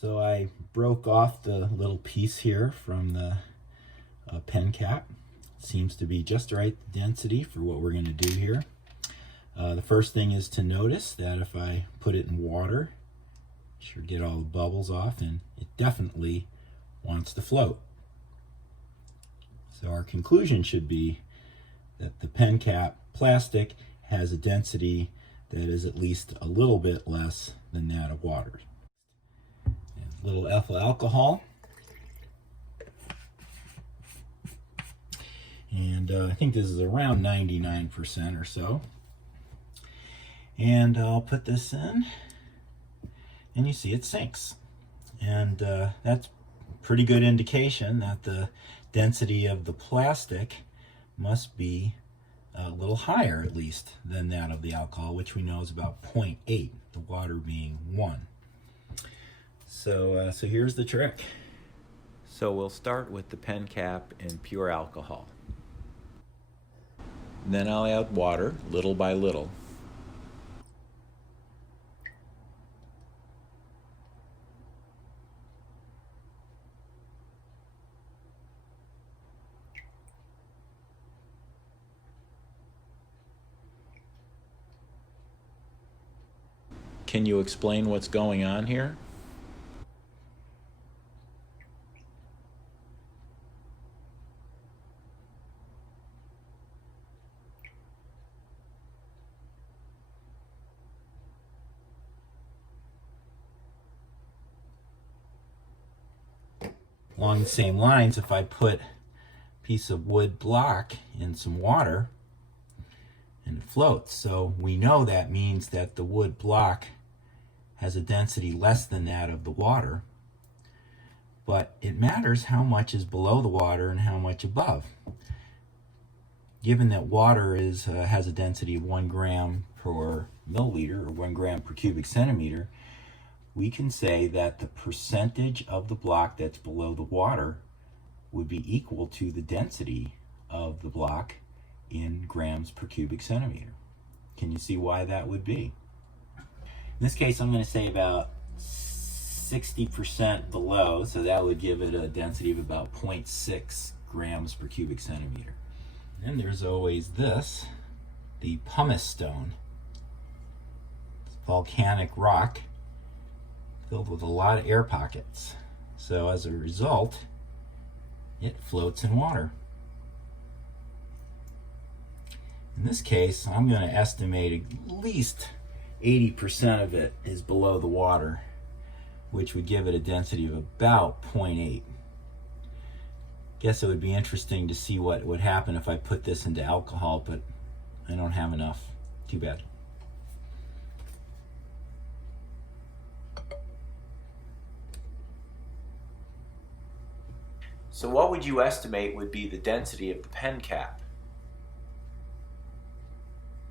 So I broke off the little piece here from the pen cap. It seems to be just the right density for what we're going to do here. The first thing is to notice that if I put it in water, it should get all the bubbles off, and it definitely wants to float. So our conclusion should be that the pen cap plastic has a density that is at least a little bit less than that of water. And a little ethyl alcohol. And I think this is around 99% or so. And I'll put this in, and you see it sinks. And that's a pretty good indication that the density of the plastic must be a little higher, at least, than that of the alcohol, which we know is about 0.8, the water being 1. So here's the trick. So we'll start with the pen cap and pure alcohol. Then I'll add water, little by little. Can you explain what's going on here? Along the same lines, if I put a piece of wood block in some water and it floats, so we know that means that the wood block has a density less than that of the water, but it matters how much is below the water and how much above. Given that water has a density of 1 gram per milliliter, or 1 gram per cubic centimeter, we can say that the percentage of the block that's below the water would be equal to the density of the block in grams per cubic centimeter. Can you see why that would be? In this case, I'm going to say about 60% below, so that would give it a density of about 0.6 grams per cubic centimeter. And there's always this, the pumice stone. It's volcanic rock filled with a lot of air pockets. So as a result, it floats in water. In this case, I'm going to estimate at least 80% of it is below the water, which would give it a density of about 0.8. Guess it would be interesting to see what would happen if I put this into alcohol, but I don't have enough. Too bad. So what would you estimate would be the density of the pen cap?